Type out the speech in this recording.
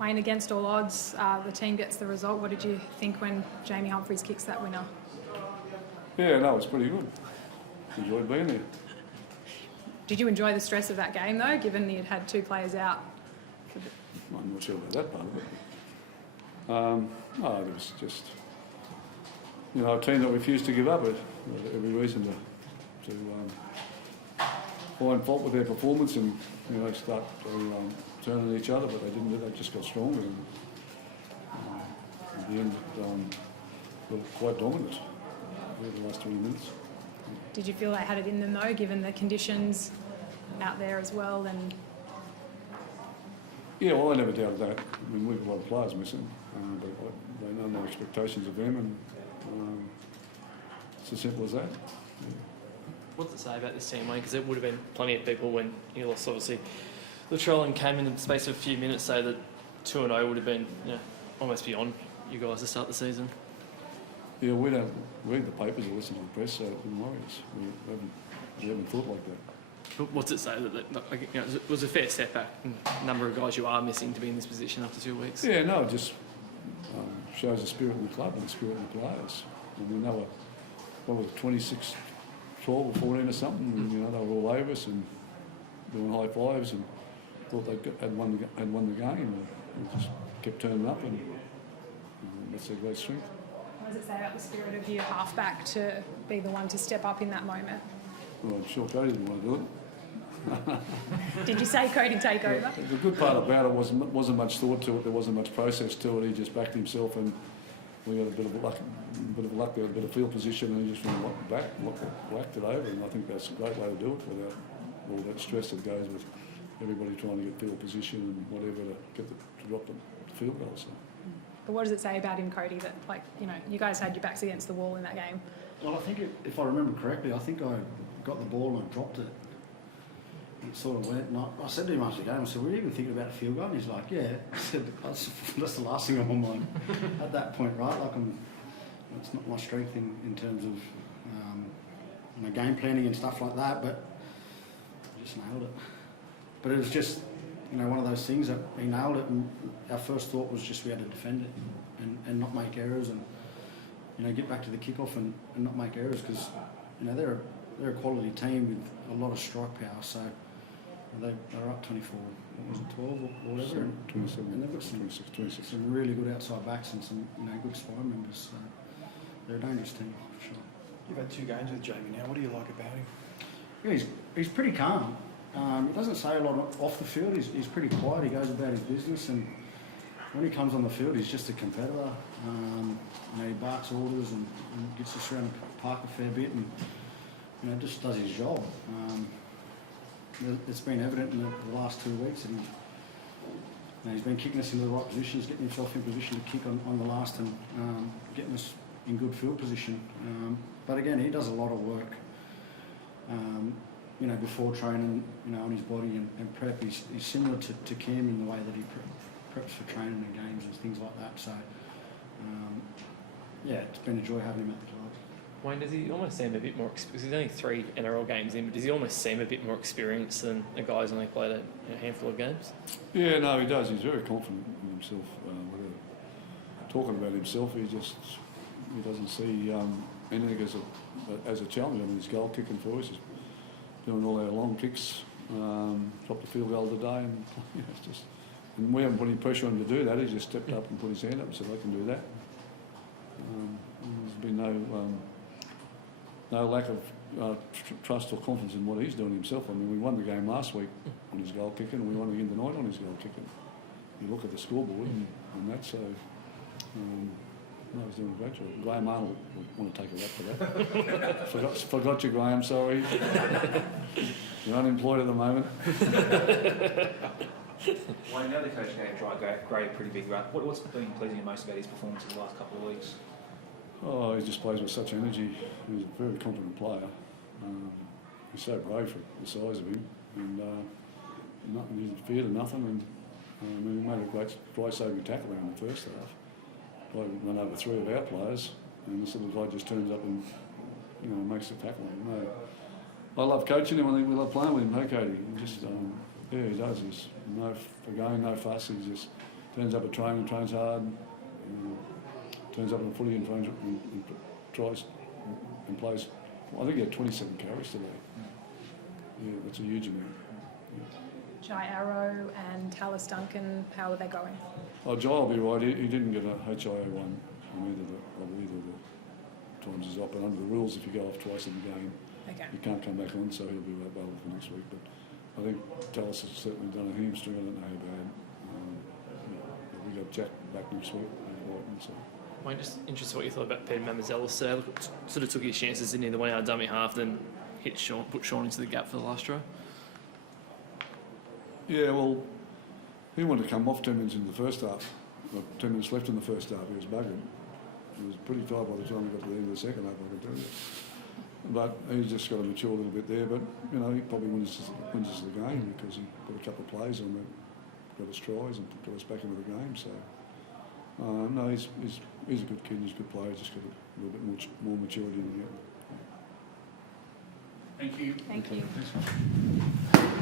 Wayne, against all odds, the team gets the result. What did you think when Jamie Humphreys kicks that winner? Yeah, no, it's pretty good. Enjoyed being there. Did you enjoy the stress of that game, though, given you'd had 2 players out? I'm not sure about that part of it. No, it was just, a team that refused to give up. It every reason to find fault with their performance and start to turn on each other, but they didn't do that. They just got stronger, and in the end, were quite dominant over the last 20 minutes. Did you feel they had it in them, though, given the conditions out there as well? And yeah, well, I never doubted that. I mean, we've got a lot of players missing, but they know my expectations of them, and it's as simple as that. Yeah. What's it say about this team, Wayne? Because there would have been plenty of people when you lost, obviously. Latrell and came in the space of a few minutes, say that 2-0 would have been almost beyond you guys to start the season. Yeah, we don't read the papers or listen to the press, so it didn't worry us. We haven't thought like that. But what's it say that it was a fair setback? The number of guys you are missing to be in this position after 2 weeks. Yeah, no, it just shows the spirit of the club and the spirit of the players. And we know what was it, 26, 12 or 14 or something, and they were all over us and doing high fives and thought they had won the game. And we just kept turning up, and that's their great strength. what does it say about the spirit of your halfback to be the one to step up in that moment? Well, I'm sure Cody didn't want to do it. Did you say Cody take over? The good part about it wasn't much thought to it. There wasn't much process to it. He just backed himself, and we had a bit of luck, there, a bit of field position, and he just went back, whacked it over. And I think that's a great way to do it without all that stress that goes with everybody trying to get field position and whatever to drop the field goal. So. But what does it say about him, Cody, that you guys had your backs against the wall in that game? Well, I think if I remember correctly, I think I got the ball and I dropped it. It sort of went, and I said to him after the game, I said, were you even thinking about a field goal? And he's like, yeah. I said, that's the last thing on my mind at that point, right? It's not my strength in terms of game planning and stuff like that, but I just nailed it. But it was just, one of those things that he nailed it, and our first thought was just we had to defend it and not make errors and get back to the kickoff and not make errors, because they're a quality team with a lot of strike power. So they're up 24, what was it, 12 or whatever? 27. And they've got 26. some really good outside backs and some good spine members. So they're a dangerous team for sure. You've had 2 games with Jamie now. What do you like about him? Yeah, he's pretty calm. He doesn't say a lot off the field. He's pretty quiet. He goes about his business, and when he comes on the field, he's just a competitor. He barks orders and gets us around the park a fair bit, and just does his job. It's been evident in the last 2 weeks that he's been kicking us into the right positions, getting himself in position to kick on the last, and getting us in good field position. But again, he does a lot of work. Before training, on his body and prep. He's similar to Cam in the way that he preps for training and games and things like that. So, it's been a joy having him at the club. Wayne, does he almost seem a bit more, because he's only 3 NRL games in, but does he almost seem a bit more experienced than a guy who's only played a handful of games? Yeah, no, he does. He's very confident in himself. Talking about himself, he doesn't see anything as a challenge. I mean, his goal kicking for us, doing all our long kicks, dropped the field goal today, and and we haven't put any pressure on him to do that. He just stepped up and put his hand up and said, I can do that. There's been no lack of trust or confidence in what he's doing himself. I mean, we won the game last week on his goal kicking, and we won again tonight on his goal kicking. You look at the scoreboard and that, so he's doing a great job. Graham Arnold would want to take a rap for that. forgot you, Graham, sorry. You're unemployed at the moment. Wayne, the other coach gave Gray a pretty big run. What's been pleasing you most about his performance in the last couple of weeks? Oh, he just plays with such energy. He's a very confident player. He's so brave for the size of him, and he's feared of nothing. And he made a great try-saving tackle in the first half. I run over 3 of our players, and this little guy just turns up and makes the tackle. I love coaching him. I think we love playing with him. Hey, Cody, he just he does. He's no forgoing, no fuss. turns up at training, trains hard, turns up in footy and tries and plays. I think he had 27 carries today. Yeah, that's a huge amount. Jai Arrow and Tallis Duncan, how are they going? Oh, Jai will be right. He didn't get a HIA one on either the times he's up. But under the rules, if you go off twice in the game, Okay. you can't come back on, so he'll be available for next week. But I think Tallis has certainly done a hamstring. I don't know how bad. But we got Jack back next week. So. I'm just interested what you thought about Peter Mamazelis today. Look, sort of took his chances, didn't he? The one out dummy half, then hit Sean, put Sean into the gap for the last try. Yeah, well, he wanted to come off 10 minutes in the first half. 10 minutes left in the first half, he was buggered. He was pretty tired by the time he got to the end of the second half, I can tell you. But he's just got to mature a little bit there. But, you know, he probably wins us the game because he put a couple of plays on that, got us tries and put us back into the game. So, no, he's a good kid, he's a good player, he's just got a little bit more maturity in the game. Thank you. Thank you. Thanks.